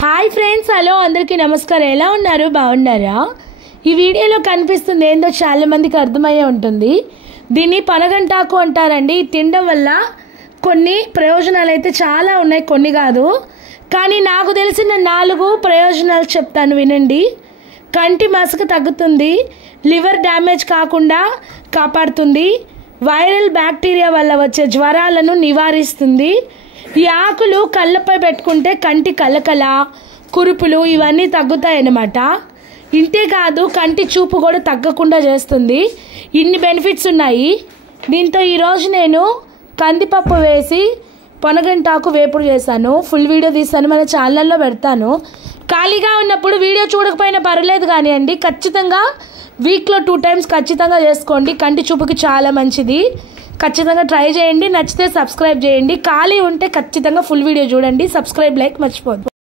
Hi friends, hello అందరికీ నమస్కారం. ఎలా ఉన్నారు? బాగున్నారా? ఈ వీడియోలో కనిపిస్తుంది ఏందో చాలా మందికి అర్థమయ్యే ఉంటుంది. దీన్ని పనగంటాకు అంటారండి. తినడం వల్ల కొన్ని ప్రయోజనాలు అయితే చాలా ఉన్నాయి, కొన్ని కాదు. కానీ నాకు తెలిసిన 4 ప్రయోజనాలు చెప్తాను, వినండి. కంటి మసక తగ్గుతుంది, లివర్ డ్యామేజ్ కాకుండా కాపాడుతుంది, వైరల్ బ్యాక్టీరియా వల్ల వచ్చే జ్వరాలను నివారిస్తుంది. ఈ ఆకులు కళ్ళపై పెట్టుకుంటే కంటి కలకల, కురుపులు ఇవన్నీ తగ్గుతాయి అన్నమాట. ఇంతే కాదు, కంటి చూపు కూడా తగ్గకుండా చేస్తుంది. ఇన్ని బెనిఫిట్స్ ఉన్నాయి. దీంతో ఈరోజు నేను కందిపప్పు వేసి పొనగంటాకు వేపుడు చేశాను. ఫుల్ వీడియో తీస్తాను, మన ఛానల్లో పెడతాను. ఖాళీగా ఉన్నప్పుడు వీడియో చూడకపోయినా పర్లేదు కానివ్వండి, ఖచ్చితంగా వీక్లో 2 times ఖచ్చితంగా చేసుకోండి. కంటి చూపుకి చాలా మంచిది. ఖచ్చితంగా ట్రై చేయండి. నచ్చితే సబ్స్క్రైబ్ చేయండి. ఖాళీ ఉంటే ఖచ్చితంగా ఫుల్ వీడియో చూడండి. సబ్స్క్రైబ్, లైక్ మర్చిపోద్దు.